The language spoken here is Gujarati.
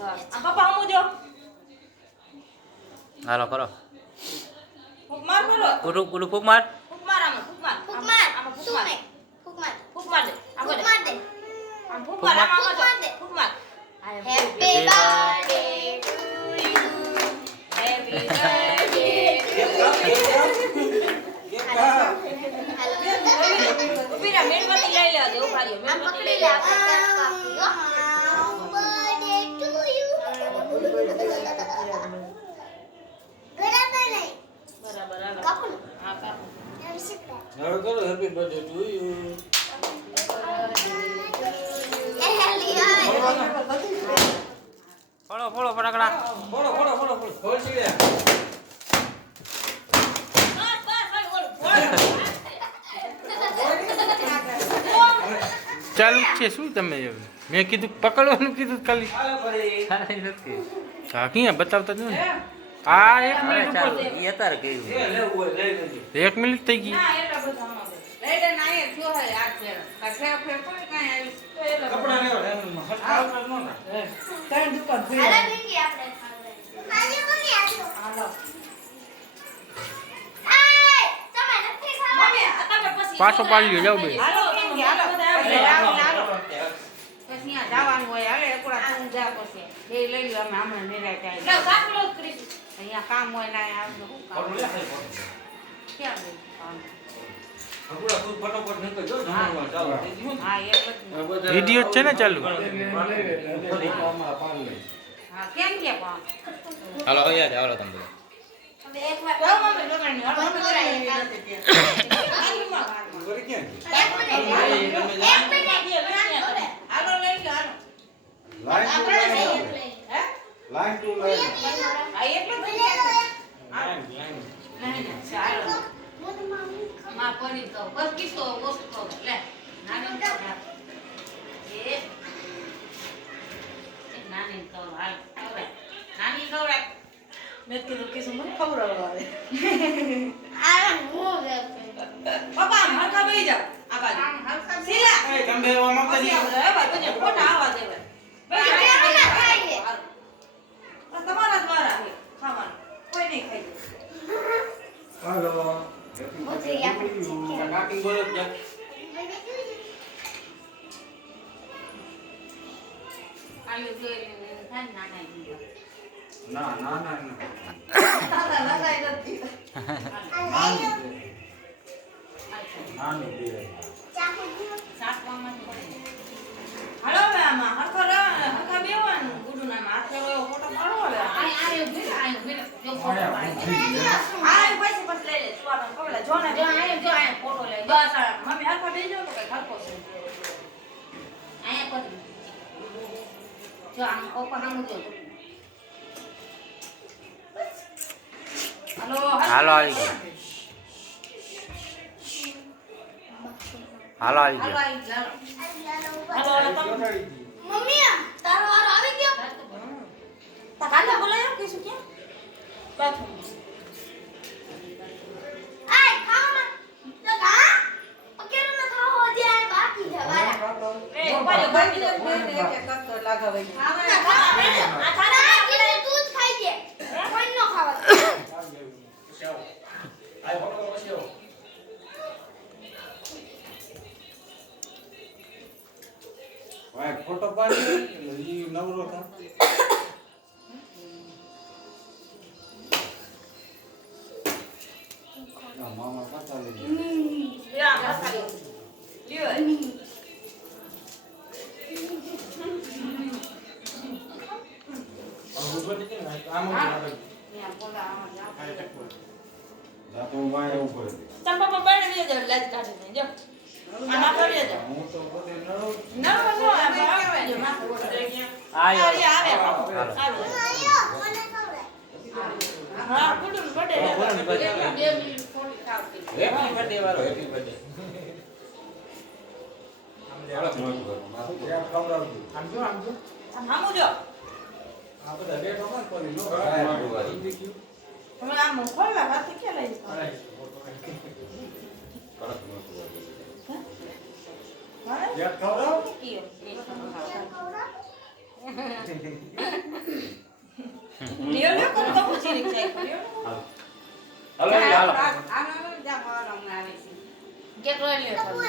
આ પપ્પા હું જો હાલો કરો ફૂક માર કરો ઉડું ફૂક માર આમાં ફૂક માર ફૂક માર ફૂક માર દે આ દે આમ ફૂક માર આમાં ફૂક માર happy birthday to you happy birthday ઉભીરા મીણબત્તી લઈ લે દે ઉભારીઓ મીણબત્તી લઈ લે બરાબર હાલો હા કાપો હવે કરો હેપી બર્થડે ટુ યુ ફોડો ફટાકડા ફોડો ફોડ સીડ્યા ચાલુ જ છે શું તમે મેં કીધું પકડવાનું કીધું ખાલી હા ક્યાં બતાવતા જ ને આ 1 મિનિટ ઉપર એ અત્યારે કહ્યું એ લેવું હોય લઈ લેજો 1 મિનિટ થઈ ગઈ ના એટલા બધા ન દે લેડે ના એ જો હે આ ફેર કાઠે ફેર કોઈ કાઈ આવી એટલા કપડા લેવા એમ હટકા ઉપર નો ના ત્રણ દુકાન ફેર હાલો ભીંગી આપણે ખાજો મમ્મી આજો હાલો આય તમે નથી ખાવા મમ્મી આ તમે પછી પાછો પાડી લ્યો જાવ બે હાલો તમે હાલો હાલો પછી આ જવાનું હોય હાલે એકડા તું જા પછી બે લઈ લ્યો અમે હમણાં નિરાય જાય લે સાકલો જ કરીશું અહીંયા કામ હોય ના આ શું કામ ફોટો લે ખાલી ફોટો ક્યાં ગઈ કામ હકુડા તું ફટાફટ નીકળ જો જમણવા ચાલો હા એટલે જ વિડિયો છે ને ચાલુ હા કેમ કે કામ હાલો યાર હાલો તમે બધા હવે એકવાર તો મમ્મી લોકાની હાલો મમ્મી કરાય ઘરે ક્યાં એક મિનિટ હાલો લઈ લો હાલો લાઈન ટુ લાઈન આ એટલે જ લાઈન નહીં ચાલો માં પડી તો બસ કિસો વસ્તુ લે નાની તો એ નાની તો હાલ ખવરે નાની ખવરે મેં કીધું કિસો મને ખવડાવવા આવે આ હું પપ્પા હરખા બેહી જાવ આ બાજુ સીલા એ ગંભે એવા માંગતા પછી જી આપણે હવે પછી ફોટા આવવા દેવા તમારા દ્વારા છે ખાવાનું કોઈ નહીં ખાઈ હાલો મોતી આપણે ચીકી કાકી બોલો ક્યાં આલુ જોઈ થાય ના ખાઈ ના દાદા લગાઈ નથી નાની દે સાકવામાં પડે હાલો હવે આમાં હરખા બેવાનું ગુડું નામ હાથ કરો ફોટો પાડો હવે આ જો ફોટો પાડી આ પછી લઈ લે સુવાનો કવલા જો ને જો આ ફોટો લે બસ મમ્મી હરખા બેજો તો કઈ હરખો છે આયા પડી જો આમ ઓપન આમ જો હાલો હાલો આવી ગયા હાલો આવી હાલો ગયા હાલો મમ્મી તારો વારો આવી ગયો તા કાલે બોલાયો કે શું કે બાથરૂમ આય ખાવા તો કા પકેરો ન ખાવો જે આ બાકી છે વાલા એ પાડે બાકી દે એક કરતો લાગાવે આ ખાના કીધું તું જ ખાઈ દે કોઈ ન ખાવા આય ફોટો પછી આવો ભાઈ ફોટો પાડી ઈ નવરો થા મામા પાછા લઈ યા ખાલી લ્યો યા બોલા આમાં જાતો વાય ઉપર તમ પપ્પા બાઈને લઈ જાવ લાજ કાઢી દે જો આ માથા લઈ જાવ હું તો બધે નડો ના આવે જો માથા ઓળે ગયા આયો આવે હાલો. આયો મને ખાવે હા ગુડું બડે 2 મિનિટ ફોન કાવ હેપી બર્થડે વાળો હેપી બર્થડે આમુ જો આ બધા બેઠો પણ કોની નો તમે આમ ખોલલા હાથ કે લઈ મારે યાદ ખવડાવ કીયો હાલો હાલો આનો જામ વાળો હમણાં આવે છે. કેટલો લે તો હું એ